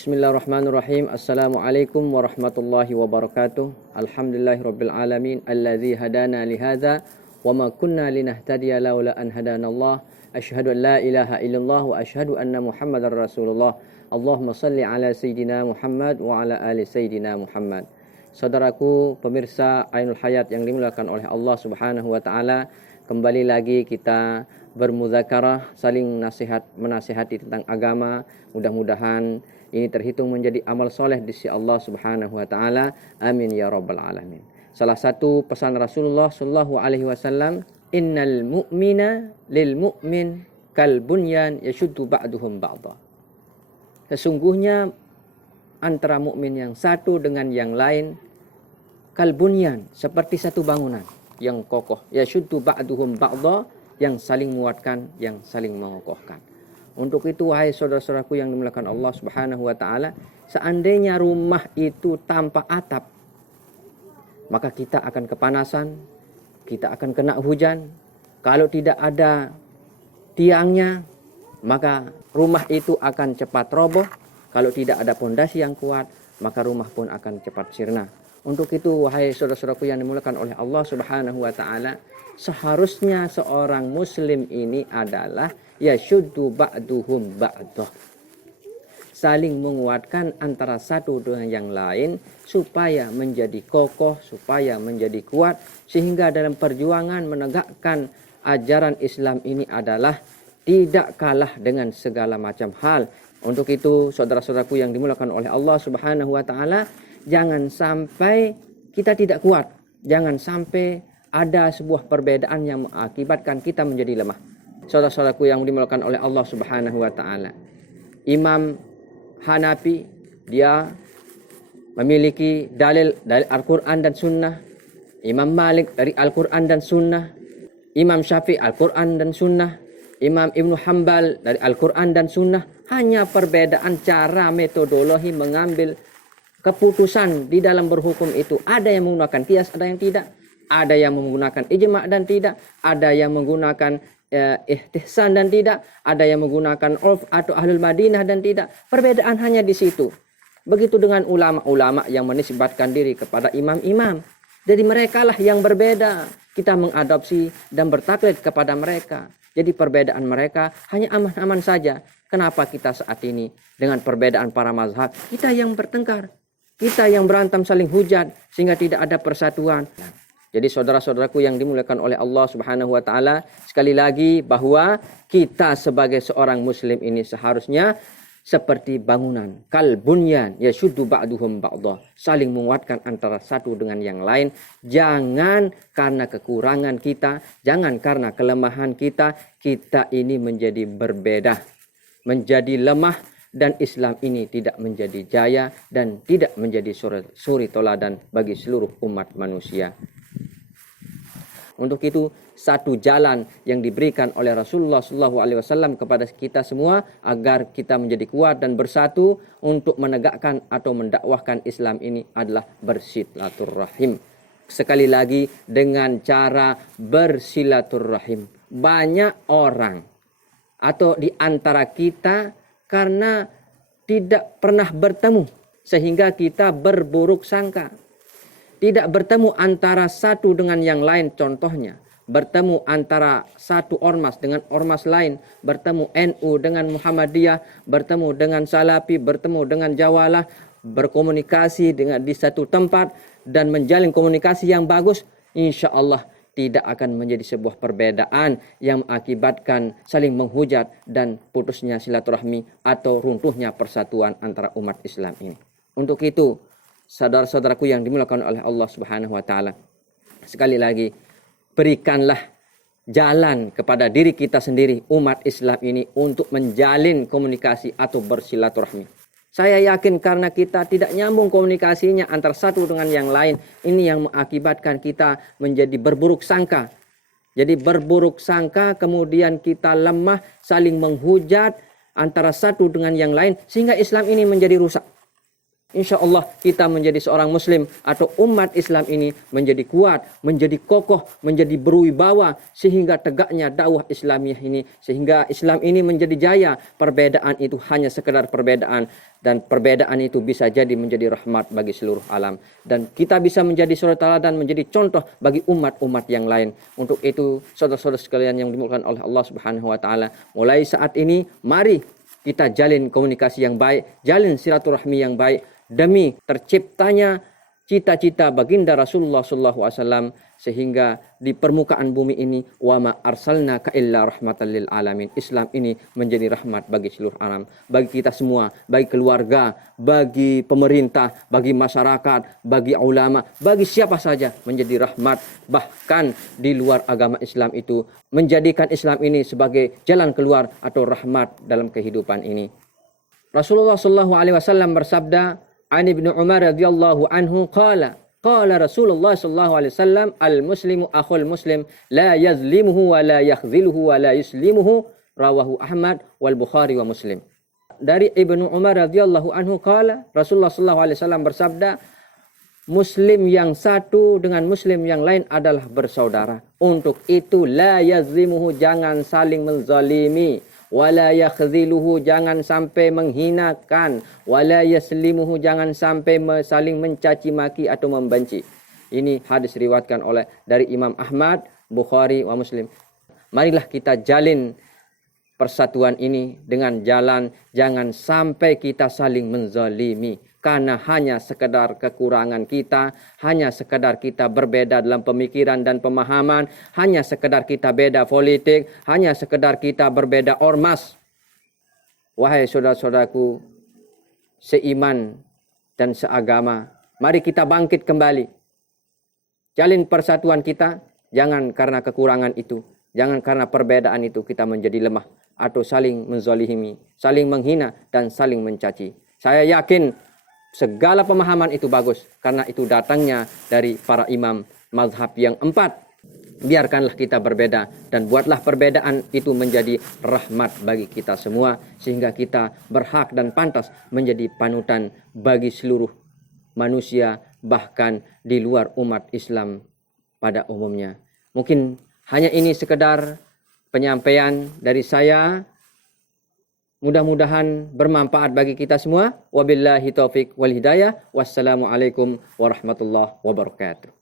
Bismillahirrahmanirrahim. Assalamualaikum warahmatullahi wabarakatuh. Alhamdulillahirabbil alamin alladzi hadana li hadza wa ma kunna linahtadiya laula an hadanallah. Asyhadu an la ilaha illallah wa asyhadu anna Muhammadar Rasulullah. Allahumma salli ala sayidina Muhammad wa ala ali sayidina Muhammad. Saudaraku pemirsa Ainul Hayat yang dimuliakan oleh Allah Subhanahu wa taala, kembali lagi kita bermuzakarah, saling menasihati tentang agama. Mudah-mudahan ini terhitung menjadi amal soleh di sisi Allah Subhanahu wa taala. Amin ya rabbal alamin. Salah satu pesan Rasulullah sallallahu alaihi wasallam, innal mu'mina lil mu'min kal bunyan yashuddu ba'duhum ba'dha. Sesungguhnya antara mukmin yang satu dengan yang lain kal bunyan, seperti satu bangunan yang kokoh, yashuddu ba'duhum ba'dha, yang saling menguatkan, yang saling mengokohkan. Untuk itu wahai saudara-saudaraku yang dimuliakan Allah Subhanahu wa taala, seandainya rumah itu tanpa atap, maka kita akan kepanasan, kita akan kena hujan. Kalau tidak ada tiangnya, maka rumah itu akan cepat roboh. Kalau tidak ada pondasi yang kuat, maka rumah pun akan cepat sirna. Untuk itu wahai saudara-saudaraku yang dimuliakan oleh Allah Subhanahu wa taala, seharusnya seorang muslim ini adalah yashuddu ba'duhum ba'dah, saling menguatkan antara satu dengan yang lain supaya menjadi kokoh, supaya menjadi kuat, sehingga dalam perjuangan menegakkan ajaran Islam ini adalah tidak kalah dengan segala macam hal. Untuk itu saudara-saudaraku yang dimuliakan oleh Allah Subhanahu wa taala, jangan sampai kita tidak kuat, jangan sampai ada sebuah perbedaan yang mengakibatkan kita menjadi lemah. Saudara-saudaraku yang dimuliakan oleh Allah Subhanahu wa taala, Imam Hanafi dia memiliki dalil dari Al-Qur'an dan Sunnah, Imam Malik dari Al-Qur'an dan Sunnah, Imam Syafi'i Al-Qur'an dan Sunnah, Imam Ibnu Hanbal dari Al-Qur'an dan Sunnah. Hanya perbedaan cara metodologi mengambil keputusan di dalam berhukum itu. Ada yang menggunakan qiyas, ada yang tidak. Ada yang menggunakan ijma' dan tidak. Ada yang menggunakan ihtisan dan tidak. Ada yang menggunakan urf atau ahlul Madinah dan tidak. Perbedaan hanya di situ. Begitu dengan ulama-ulama yang menisbatkan diri kepada imam-imam. Jadi merekalah yang berbeda. Kita mengadopsi dan bertaklid kepada mereka. Jadi perbedaan mereka hanya aman-aman saja. Kenapa kita saat ini dengan perbedaan para mazhab, kita yang bertengkar, kita yang berantem saling hujat sehingga tidak ada persatuan. Jadi saudara-saudaraku yang dimuliakan oleh Allah Subhanahu wa taala, sekali lagi bahwa kita sebagai seorang muslim ini seharusnya seperti bangunan, kal bunyan yashuddu ba'duhum ba'dha, saling menguatkan antara satu dengan yang lain. Jangan karena kekurangan kita, jangan karena kelemahan kita, kita ini menjadi berbeda, menjadi lemah, dan Islam ini tidak menjadi jaya dan tidak menjadi suri toladan bagi seluruh umat manusia. Untuk itu satu jalan yang diberikan oleh Rasulullah SAW kepada kita semua agar kita menjadi kuat dan bersatu untuk menegakkan atau mendakwahkan Islam ini adalah bersilaturahim. Sekali lagi, dengan cara bersilaturahim. Banyak orang atau di antara kita karena tidak pernah bertemu sehingga kita berburuk sangka. Tidak bertemu antara satu dengan yang lain, contohnya bertemu antara satu ormas dengan ormas lain, bertemu NU dengan Muhammadiyah, bertemu dengan Salafi, bertemu dengan Jawalah, berkomunikasi dengan di satu tempat dan menjalin komunikasi yang bagus, insya Allah tidak akan menjadi sebuah perbedaan yang mengakibatkan saling menghujat dan putusnya silaturahmi atau runtuhnya persatuan antara umat Islam ini. Untuk itu, saudara-saudaraku yang dimuliakan oleh Allah Subhanahu wa taala, sekali lagi berikanlah jalan kepada diri kita sendiri, umat Islam ini, untuk menjalin komunikasi atau bersilaturahmi. Saya yakin karena kita tidak nyambung komunikasinya antara satu dengan yang lain, ini yang mengakibatkan kita menjadi berburuk sangka. Jadi berburuk sangka, kemudian kita lemah, saling menghujat antara satu dengan yang lain, sehingga Islam ini menjadi rusak. Insya Allah kita menjadi seorang muslim atau umat Islam ini menjadi kuat, menjadi kokoh, menjadi berwibawa sehingga tegaknya dakwah Islamiyah ini, sehingga Islam ini menjadi jaya. Perbedaan itu hanya sekedar perbedaan, dan perbedaan itu bisa jadi menjadi rahmat bagi seluruh alam, dan kita bisa menjadi suri teladan, menjadi contoh bagi umat-umat yang lain. Untuk itu saudara-saudara sekalian yang dimuliakan oleh Allah Subhanahu wa taala, mulai saat ini mari kita jalin komunikasi yang baik, jalin silaturahmi yang baik, demi terciptanya cita-cita baginda Rasulullah SAW, sehingga di permukaan bumi ini wa ma arsalnaka illa rahmatan lil alamin. Islam ini menjadi rahmat bagi seluruh alam, bagi kita semua, bagi keluarga, bagi pemerintah, bagi masyarakat, bagi ulama, bagi siapa saja menjadi rahmat. Bahkan di luar agama Islam itu menjadikan Islam ini sebagai jalan keluar atau rahmat dalam kehidupan ini. Rasulullah SAW bersabda, An Ibnu Umar radhiyallahu anhu qala Rasulullah sallallahu alaihi wasallam al-muslimu akhul muslim la yazlimuhu wa la yakhziluhu wa la yuslimuhu, rawahu Ahmad wal Bukhari wa Muslim. Dari Ibnu Umar radhiyallahu anhu qala Rasulullah sallallahu alaihi wasallam bersabda, muslim yang satu dengan muslim yang lain adalah bersaudara. Untuk itu la yazlimuhu, jangan saling menzalimi, wala yakhziluhu, jangan sampai menghinakan, wala yaslimuhu, jangan sampai saling mencaci maki atau membenci. Ini hadis riwayatkan oleh dari Imam Ahmad, Bukhari wa Muslim. Marilah kita jalin persatuan ini dengan jalan jangan sampai kita saling menzalimi, karena hanya sekedar kekurangan kita, hanya sekedar kita berbeda dalam pemikiran dan pemahaman, hanya sekedar kita beda politik, hanya sekedar kita berbeda ormas. Wahai saudara-saudaraku seiman dan seagama, mari kita bangkit kembali. Jalin persatuan kita, jangan karena kekurangan itu, jangan karena perbedaan itu kita menjadi lemah atau saling menzalimi, saling menghina dan saling mencaci. Saya yakin segala pemahaman itu bagus karena itu datangnya dari para imam mazhab yang 4. Biarkanlah kita berbeda dan buatlah perbedaan itu menjadi rahmat bagi kita semua, sehingga kita berhak dan pantas menjadi panutan bagi seluruh manusia, bahkan di luar umat Islam pada umumnya. Mungkin hanya ini sekedar penyampaian dari saya. Mudah-mudahan bermanfaat bagi kita semua. Wabillahi taufik wal hidayah. Wassalamualaikum warahmatullahi wabarakatuh.